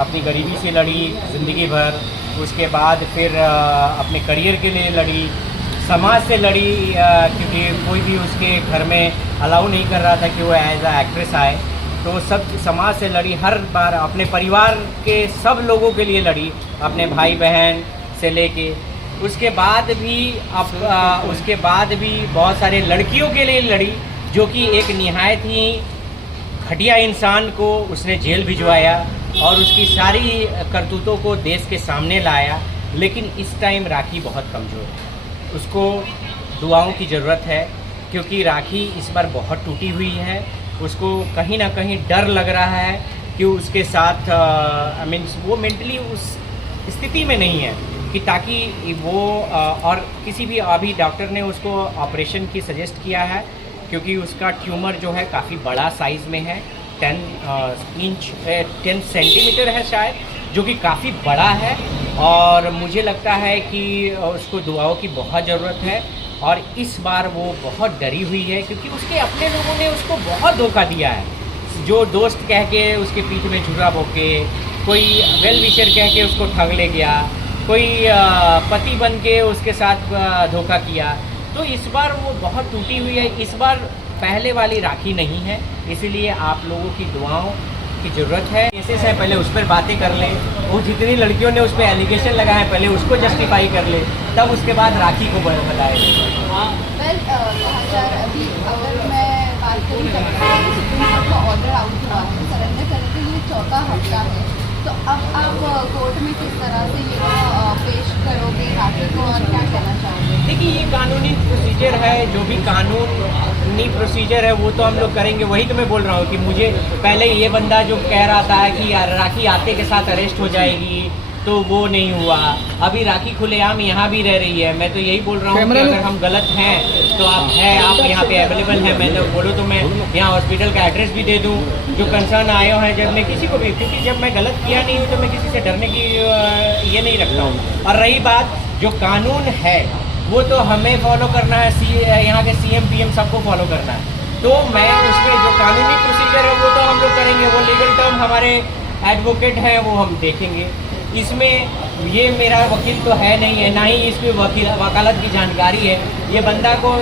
अपनी गरीबी से लड़ी ज़िंदगी भर, उसके बाद फिर अपने करियर के लिए लड़ी, समाज से लड़ी, क्योंकि कोई भी उसके घर में अलाउ नहीं कर रहा था कि वो एज अ एक्ट्रेस आए, तो सब समाज से लड़ी, हर बार अपने परिवार के सब लोगों के लिए लड़ी, अपने भाई बहन से लेके। उसके बाद भी बहुत सारे लड़कियों के लिए लड़ी, जो कि एक निहायत ही घटिया इंसान को उसने जेल भिजवाया और उसकी सारी करतूतों को देश के सामने लाया। लेकिन इस टाइम राखी बहुत कमज़ोर है, उसको दुआओं की ज़रूरत है, क्योंकि राखी इस बार बहुत टूटी हुई है। उसको कहीं ना कहीं डर लग रहा है कि उसके साथ वो मेंटली उस स्थिति में नहीं है कि ताकि वो और किसी भी, अभी डॉक्टर ने उसको ऑपरेशन की सजेस्ट किया है, क्योंकि उसका ट्यूमर जो है काफ़ी बड़ा साइज़ में है, 10 सेंटीमीटर है शायद, जो कि काफ़ी बड़ा है। और मुझे लगता है कि उसको दुआओं की बहुत ज़रूरत है। और इस बार वो बहुत डरी हुई है, क्योंकि उसके अपने लोगों ने उसको बहुत धोखा दिया है। जो दोस्त कह के उसके पीठ में झुर्रा बोके, कोई वेल विशर कह के उसको ठग ले गया, कोई पति बन के उसके साथ धोखा किया। तो इस बार वो बहुत टूटी हुई है। इस बार पहले वाली राखी नहीं है, इसीलिए आप लोगों की दुआओं की ज़रूरत है। केसेस है, पहले उस पर बातें कर ले, वो जितनी लड़कियों ने उस पर एलिगेशन लगाए पहले उसको जस्टिफाई कर ले, तब उसके बाद राखी को बताए। अभी अगर मैं बात करूँ, जब सुप्रीम कोर्ट का ऑर्डर आउट हुआ है सरेंडर करने के लिए 4था हफ्ता है, तो अब आप कोर्ट में किस तरह से ये पेश करोगे राखी को और क्या कहना चाहोगे? देखिए, ये कानूनी प्रोसीजर है, जो भी कानूनी प्रोसीजर है वो तो हम लोग करेंगे। वही तो मैं बोल रहा हूँ कि मुझे पहले ये बंदा जो कह रहा था कि यार राखी आते के साथ अरेस्ट हो जाएगी, तो वो नहीं हुआ। अभी राखी खुलेआम यहाँ भी रह रही है। मैं तो यही बोल रहा हूँ कि अगर हम गलत हैं तो आप यहाँ पे अवेलेबल हैं, मैं तो बोलो तो मैं यहाँ हॉस्पिटल का एड्रेस भी दे दूँ, जो कंसर्न आए हैं। जब मैं किसी को भी, क्योंकि जब मैं गलत किया नहीं हूँ तो मैं किसी से डरने की ये नहीं रखता हूँ। और रही बात, जो कानून है वो तो हमें फॉलो करना है, यहाँ के CM PM सबको फॉलो करना है। तो मैं उसमें जो कानूनी प्रोसीजर है वो तो हम लोग करेंगे, वो लीगल टर्म हमारे एडवोकेट हैं वो हम देखेंगे। इसमें ये मेरा वकील तो है नहीं है, ना ही इसकी वकालत की जानकारी है। ये बंदा को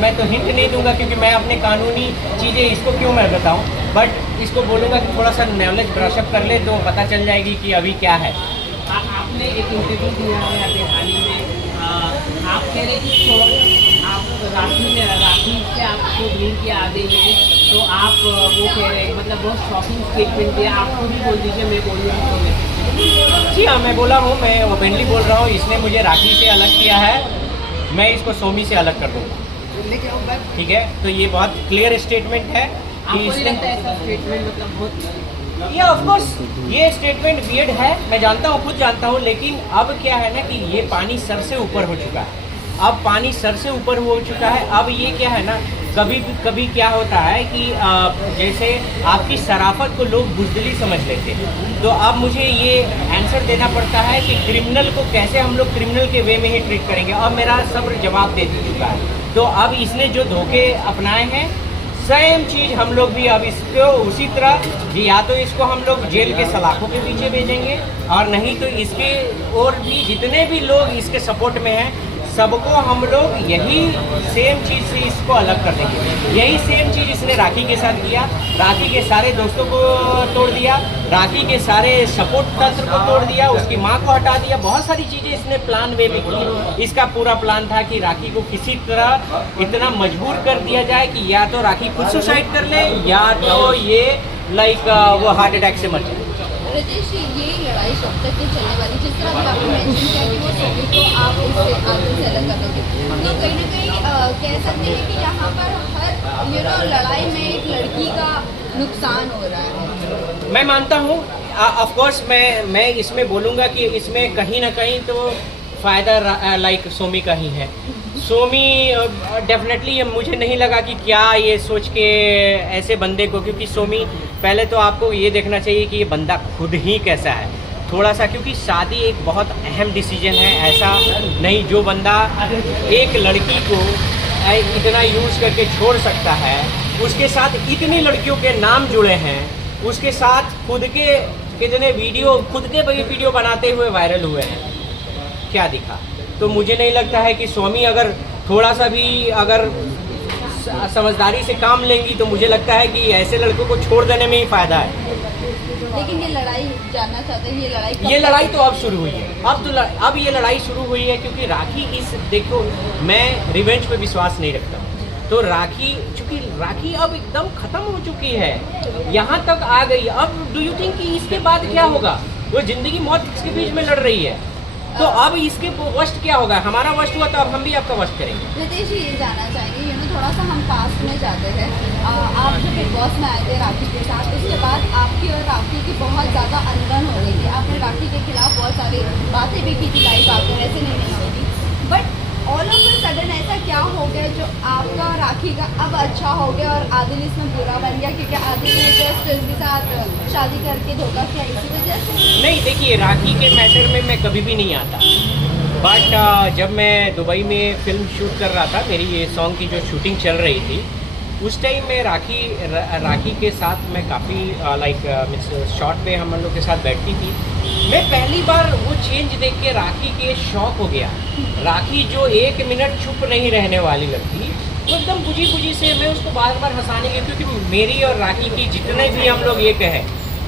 मैं तो हिंट नहीं दूंगा, क्योंकि मैं अपने कानूनी चीज़ें इसको क्यों मैं बताऊं, बट इसको बोलूँगा कि थोड़ा सा नॉलेज ब्रशअप कर ले तो पता चल जाएगी कि अभी क्या है। आपने एक इंटरव्यू दिया है अभी हाल ही में, आप कह रहे कि आप राखी से आपको ड्रीम के आगे हैं, तो आप वो कह रहे हैं, मतलब बहुत शॉकिंग स्टेटमेंट दिया। आप खुद ही बोल दीजिए, मैं बोलूँगा। जी हाँ, मैं बोला हूँ, मैं ओपनली बोल रहा हूँ। इसने मुझे राखी से अलग किया है, मैं इसको सोमी से अलग कर दूँगा। ठीक है, तो ये बहुत क्लियर स्टेटमेंट है कि इसने ऐसा स्टेटमेंट मतलब बहुत, ये ऑफ कोर्स ये स्टेटमेंट वियर्ड है, मैं जानता हूँ, खुद जानता हूँ। लेकिन अब क्या है ना कि ये पानी सर से ऊपर हो चुका है। अब पानी सर से ऊपर हो चुका है। अब ये क्या है ना, कभी क्या होता है कि जैसे आपकी शराफत को लोग बुज़दिली समझ लेते हैं, तो अब मुझे ये आंसर देना पड़ता है कि क्रिमिनल को कैसे हम लोग क्रिमिनल के वे में ही ट्रीट करेंगे। अब मेरा सब्र जवाब दे चुका है। तो अब इसने जो धोखे अपनाए हैं, सेम चीज़ हम लोग भी अब इसको उसी तरह जी, या तो इसको हम लोग जेल के सलाखों के पीछे भेजेंगे, और नहीं तो इसके और भी जितने भी लोग इसके सपोर्ट में हैं सबको हम लोग यही सेम चीज़ से इसको अलग कर देंगे। यही सेम चीज़ इसने राखी के साथ किया, राखी के सारे दोस्तों को तोड़ दिया, राखी के सारे सपोर्ट तंत्र को तोड़ दिया, उसकी माँ को हटा दिया, बहुत सारी चीज़ें इसने प्लान वे में की। इसका पूरा प्लान था कि राखी को किसी तरह इतना मजबूर कर दिया जाए कि या तो राखी खुद सुसाइड कर ले, या तो ये वो हार्ट अटैक से मर जाए। ब्रजेश जी, ये लड़ाई कब तक के चलने वाली? जिस तरह अभी आपने मेंशन किया कि वो सोमी को आप उससे आगे से अलग कर दोगे, तो कहीं ना कहीं कह सकते हैं कि यहाँ पर हर लड़ाई में एक लड़की का नुकसान हो रहा है। मैं मानता हूँ, ऑफ कोर्स मैं इसमें बोलूँगा कि इसमें कहीं ना कहीं तो फ़ायदा लाइक सोमी का ही है। सोमी डेफिनेटली मुझे नहीं लगा कि क्या ये सोच के ऐसे बंदे को, क्योंकि सोमी पहले तो आपको ये देखना चाहिए कि ये बंदा खुद ही कैसा है थोड़ा सा, क्योंकि शादी एक बहुत अहम डिसीजन है। ऐसा नहीं जो बंदा एक लड़की को इतना यूज़ करके छोड़ सकता है, उसके साथ इतनी लड़कियों के नाम जुड़े हैं, उसके साथ खुद के कितने वीडियो खुद के वीडियो बनाते हुए वायरल हुए हैं, क्या दिखा? तो मुझे नहीं लगता है कि स्वामी अगर थोड़ा सा भी अगर समझदारी से काम लेंगी तो मुझे लगता है कि ऐसे लड़कों को छोड़ देने में ही फायदा है। लेकिन ये लड़ाई जानना चाहते हैं, ये लड़ाई तो अब शुरू हुई है, अब ये लड़ाई शुरू हुई है क्योंकि राखी देखो मैं रिवेंज पे विश्वास नहीं रखता हूँ, तो राखी चूंकि राखी अब एकदम खत्म हो चुकी है, यहाँ तक आ गई। अब डू यू थिंक कि इसके बाद क्या होगा? वो जिंदगी मौत के बीच में लड़ रही है, तो अब इसके वर्स्ट क्या होगा? हमारा वर्स्ट हुआ तो अब हम भी आपका वर्स्ट करेंगे। रितेश जी ये जानना चाहेंगे, थोड़ा सा हम पास्ट में जाते हैं। आप जब बिग बॉस में आए थे राखी के साथ, उसके बाद आपकी और राखी की बहुत ज़्यादा अनबन हो गई थी। आपने राखी के खिलाफ बहुत सारी बातें भी की थी लाइव आकर, ऐसे नहीं होगी, but all of a sudden ऐसा क्या हो गया जो आपका और राखी का अब अच्छा हो गया और आदिल इसमें बुरा बन गया? क्योंकि आदिल ने जस्ट इसके साथ शादी करके धोखा किया, इसी वजह से। नहीं देखिए, राखी के मैटर में मैं कभी भी नहीं आता, बट जब मैं दुबई में फिल्म शूट कर रहा था, मेरी ये सॉन्ग की जो शूटिंग चल रही थी, उस टाइम में राखी के साथ मैं काफ़ी मीन्स शॉट पे हम लोग के साथ बैठती थी। मैं पहली बार वो चेंज देख के राखी के शॉक हो गया। राखी जो 1 मिनट चुप नहीं रहने वाली लगती, वो एकदम बुझी से मैं उसको बार बार हंसाने की, क्योंकि मेरी और राखी की जितने भी हम लोग एक है,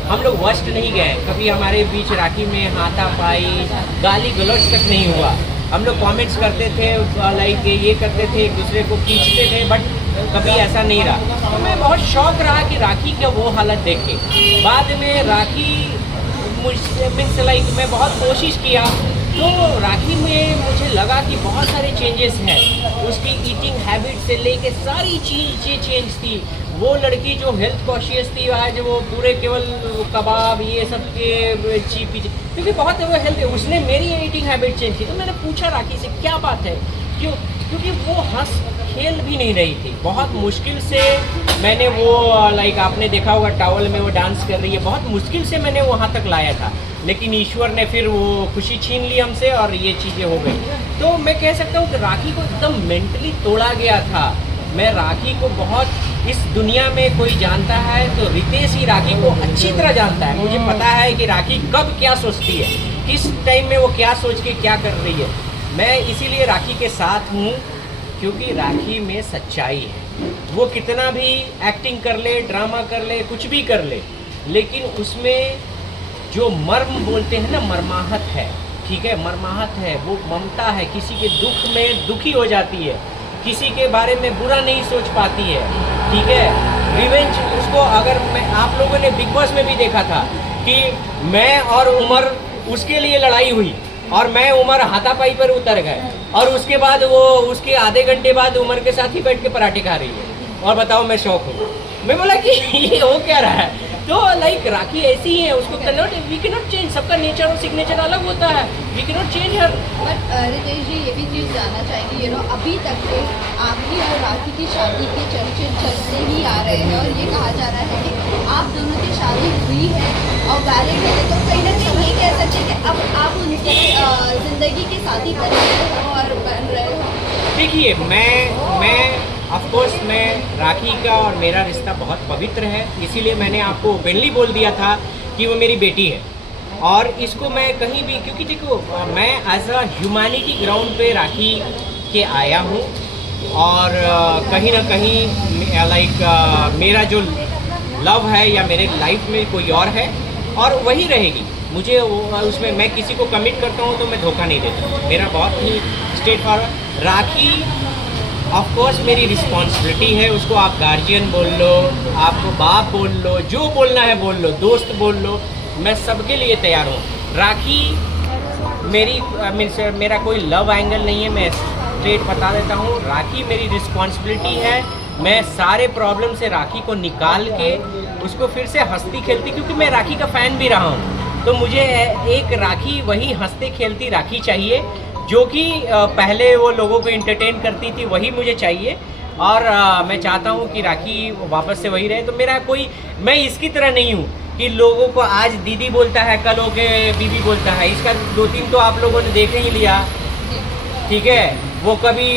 हम लोग वर्स्ट नहीं गए कभी। हमारे बीच राखी में हाथापाई, गाली गलौज तक नहीं हुआ। हम लोग कमेंट्स करते थे, लाइक ये करते थे, एक दूसरे को खींचते थे, बट कभी ऐसा नहीं रहा। तो मैं बहुत शौक रहा कि राखी का वो हालत देखे। बाद में राखी मुझसे मीन्स लाइक मैं बहुत कोशिश किया, तो राखी में मुझे लगा कि बहुत सारे चेंजेस हैं। उसकी ईटिंग हैबिट से लेके सारी चीज़ें चेंज थी। वो लड़की जो हेल्थ कॉन्शियस थी, आज वो पूरे केवल कबाब ये सब के चीप, क्योंकि बहुत वो हेल्थ, उसने मेरी ईटिंग हैबिट चेंज की। तो मैंने पूछा राखी से क्या बात है, क्यों? क्योंकि वो हंस खेल भी नहीं रही थी। बहुत मुश्किल से मैंने वो लाइक आपने देखा होगा टावल में वो डांस कर रही है, बहुत मुश्किल से मैंने वहाँ तक लाया था, लेकिन ईश्वर ने फिर वो खुशी छीन ली हमसे और ये चीज़ें हो गई। तो मैं कह सकता हूँ कि राखी को एकदम मेंटली तोड़ा गया था। मैं राखी को बहुत, इस दुनिया में कोई जानता है तो रितेश ही राखी को अच्छी तरह जानता है। मुझे पता है कि राखी कब क्या सोचती है, किस टाइम में वो क्या सोच के क्या कर रही है। मैं इसीलिए राखी के साथ हूँ, क्योंकि राखी में सच्चाई है। वो कितना भी एक्टिंग कर ले, ड्रामा कर ले, कुछ भी कर ले, लेकिन उसमें जो मर्म बोलते हैं ना, मर्माहत है, ठीक है, मर्माहत है, वो ममता है। किसी के दुख में दुखी हो जाती है, किसी के बारे में बुरा नहीं सोच पाती है, ठीक है। रिवेंज उसको, अगर मैं, आप लोगों ने बिग बॉस में भी देखा था कि मैं और उमर, उसके लिए लड़ाई हुई और मैं उमर हाथापाई पर उतर गए, और उसके बाद वो उसके आधे घंटे बाद उमर के साथ ही बैठ के पराठे खा रही है, और बताओ मैं शौक हूँ। मैं बोला कि ये हो क्या रहा है? तो लाइक राखी ऐसी ही है, उसको वी कैन नॉट चेंज। सबका नेचर और सिग्नेचर अलग होता है, we can not change her. But Ritesh ji ये भी चीज़ जानना चाहेंगे, अभी तक के आपकी और राखी की शादी के चर्चे चलते ही आ रहे हैं, और ये कहा जा रहा है कि आप दोनों की शादी हुई है और वैलिड है, तो कहीं ना कहीं ये कह सकते हैं कि अब आप उनके ज़िंदगी के साथी बन रहे हो और बन रहे हो। देखिए, मैं ऑफकोर्स मैं राखी का और मेरा रिश्ता बहुत पवित्र है, इसीलिए मैंने आपको ओपनली बोल दिया था कि वो मेरी बेटी है। और इसको मैं कहीं भी, क्योंकि देखो मैं एज अ ह्यूमैनिटी ग्राउंड पे राखी के आया हूँ, और कहीं ना कहीं लाइक मेरा जो लव है या मेरे लाइफ में कोई और है, और वही रहेगी। मुझे उसमें मैं किसी को कमिट करता हूँ तो मैं धोखा नहीं देता, मेरा बहुत ही straightforward. Rakhi of course मेरी रिस्पॉन्सिबिलिटी है, उसको आप गार्जियन बोल लो, आपको बाप बोल लो, जो बोलना है बोल लो, दोस्त बोल लो, मैं सबके लिए तैयार हूँ। राखी मेरी मीन्स मेरा कोई लव एंगल नहीं है, मैं स्ट्रेट बता देता हूँ। राखी मेरी रिस्पॉन्सिबिलिटी है। मैं सारे प्रॉब्लम से राखी को निकाल के उसको फिर से हंसती खेलती, क्योंकि मैं राखी का फ़ैन भी रहा हूँ, तो मुझे एक राखी, वही हंसते खेलती राखी चाहिए, जो कि पहले वो लोगों को एंटरटेन करती थी, वही मुझे चाहिए। और मैं चाहता हूँ कि राखी वापस से वही रहे। तो मेरा कोई, मैं इसकी तरह नहीं हूँ कि लोगों को आज दीदी बोलता है, कल होके बीबी बोलता है। इसका 2-3 तो आप लोगों ने देख ही लिया, ठीक है। वो कभी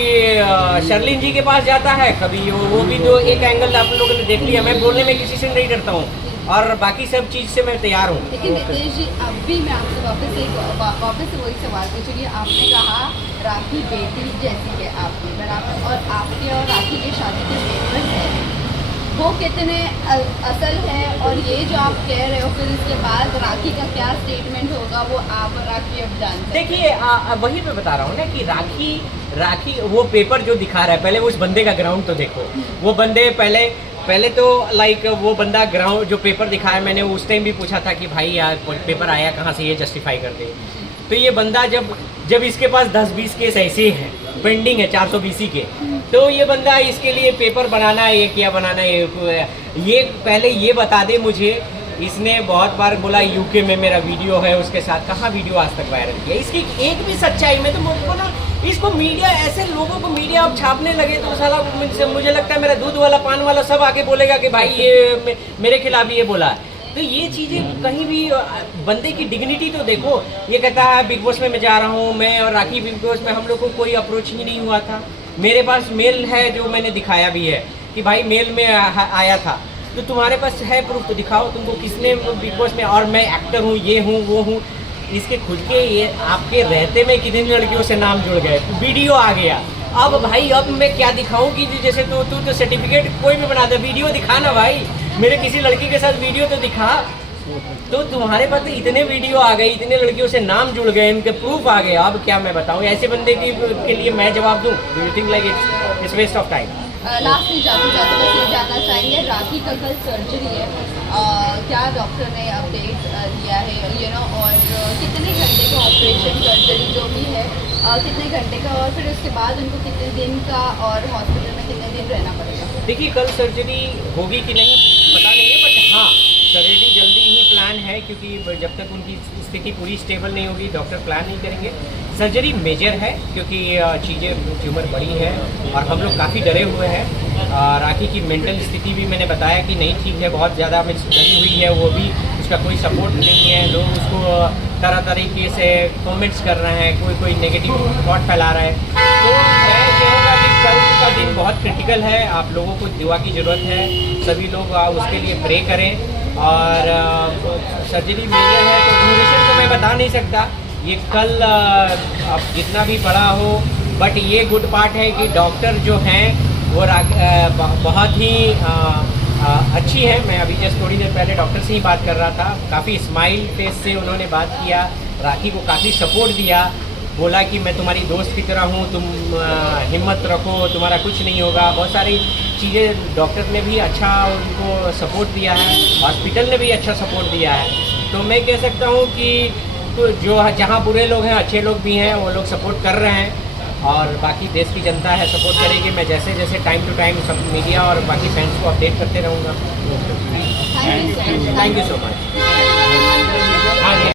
शर्लिन जी के पास जाता है, कभी वो भी जो एक एंगल आप लोगों ने देख लिया। मैं बोलने में किसी से नहीं डरता हूँ, और बाकी सब चीज़ से मैं तैयार हूँ। लेकिन नितेश जी, अभी मैं आपसे वापस से वही सवाल पूछूंगी। आपने कहा राखी बेटी जैसी है आपकी, बराबर, और आपके और राखी के शादी के पेपर हैं, वो कितने असल है, और ये जो आप कह रहे हो फिर इसके बाद राखी का क्या स्टेटमेंट होगा वो आप और राखी अब जानते हैं। देखिए वही मैं बता रहा हूँ ना कि राखी वो पेपर जो दिखा रहा है, पहले उस बंदे का ग्राउंड तो देखो। वो बंदे पहले तो लाइक वो बंदा ग्राउंड जो पेपर दिखाया, मैंने उस टाइम भी पूछा था कि भाई यार पेपर आया कहाँ से, ये जस्टिफाई कर दे। तो ये बंदा जब इसके पास 10-20 केस ऐसे हैं पेंडिंग है 420 के, तो ये बंदा इसके लिए पेपर बनाना है, ये क्या बनाना है, ये पहले ये बता दे मुझे। इसने बहुत बार बोला यूके में मेरा वीडियो है उसके साथ, कहाँ वीडियो आज तक वायरल किया? इसकी एक भी सच्चाई में, तो मुझको ना इसको मीडिया, ऐसे लोगों को मीडिया अब छापने लगे तो साला मुझे लगता है मेरा दूध वाला पान वाला सब आके बोलेगा कि भाई ये मेरे खिलाफ ये बोला। तो ये चीज़ें कहीं भी, बंदे की डिग्निटी तो देखो। ये कहता है बिग बॉस में मैं जा रहा हूँ, मैं और राखी बिग बॉस में हम लोग को कोई अप्रोच ही नहीं हुआ था। मेरे पास मेल है जो मैंने दिखाया भी है कि भाई मेल में आया था। तो तुम्हारे पास है प्रूफ तो दिखाओ, तुमको किसने बिग बॉस में, और मैं एक्टर हूँ, ये हूँ वो हूँ। इसके खुद के ये आपके रहते में कितनी लड़कियों से नाम जुड़ गए, वीडियो आ गया। अब भाई अब मैं क्या दिखाऊं कि जैसे तू तो सर्टिफिकेट कोई भी बना दे, वीडियो दिखा ना भाई, मेरे किसी लड़की के साथ वीडियो तो दिखा। तो तुम्हारे पास तो इतने वीडियो आ गए, इतने लड़कियों से नाम जुड़ गए, इनके प्रूफ आ गए। अब क्या मैं बताऊं, ऐसे बंदे के लिए मैं जवाब दूं? Do you think like it's waste of time? Last में जाते बस ये जानना चाहेंगे, राखी का कल सर्जरी है, क्या डॉक्टर ने अपडेट दिया है और कितने घंटे का ऑपरेशन सर्जरी जो भी है, कितने घंटे का, और फिर उसके बाद उनको कितने दिन का और हॉस्पिटल में कितने दिन रहना पड़ेगा? देखिए कल सर्जरी होगी कि नहीं पता नहीं है, बट हाँ सर्जरी जल्दी ही प्लान है, क्योंकि जब तक उनकी स्थिति पूरी स्टेबल नहीं होगी डॉक्टर प्लान नहीं करेंगे। सर्जरी मेजर है क्योंकि चीज़ें ट्यूमर बड़ी है और हम लोग काफ़ी डरे हुए हैं। राखी की मेंटल स्थिति भी मैंने बताया कि नहीं ठीक है, बहुत ज़्यादा में डरी हुई है, वो भी उसका कोई सपोर्ट नहीं है। लोग उसको तरह तरीके से कमेंट्स कर रहे हैं, कोई नेगेटिव थॉट फैला रहा है। तो मैं कहूँगा कि कल का दिन बहुत क्रिटिकल है, आप लोगों को दुआ की ज़रूरत है, सभी लोग उसके लिए प्रे करें। और सर्जरी मेजर है तो ड्यूरेशन तो मैं बता नहीं सकता, ये कल अब जितना भी बड़ा हो, बट ये गुड पार्ट है कि डॉक्टर जो हैं वो बहुत ही अच्छी है। मैं अभी जस्ट थोड़ी देर पहले डॉक्टर से ही बात कर रहा था, काफ़ी स्माइल फेस से उन्होंने बात किया, राखी को काफ़ी सपोर्ट दिया, बोला कि मैं तुम्हारी दोस्त की तरह हूँ, तुम हिम्मत रखो, तुम्हारा कुछ नहीं होगा। बहुत सारी चीज़ें डॉक्टर ने भी अच्छा उनको सपोर्ट दिया है, हॉस्पिटल ने भी अच्छा सपोर्ट दिया है। तो मैं कह सकता हूँ कि तो जो जहाँ बुरे लोग हैं अच्छे लोग भी हैं, वो लोग सपोर्ट कर रहे हैं और बाकी देश की जनता है सपोर्ट करेगी। मैं जैसे जैसे टाइम टू टाइम सब मीडिया और बाकी फैंस को अपडेट करते रहूँगा। Thank you so much.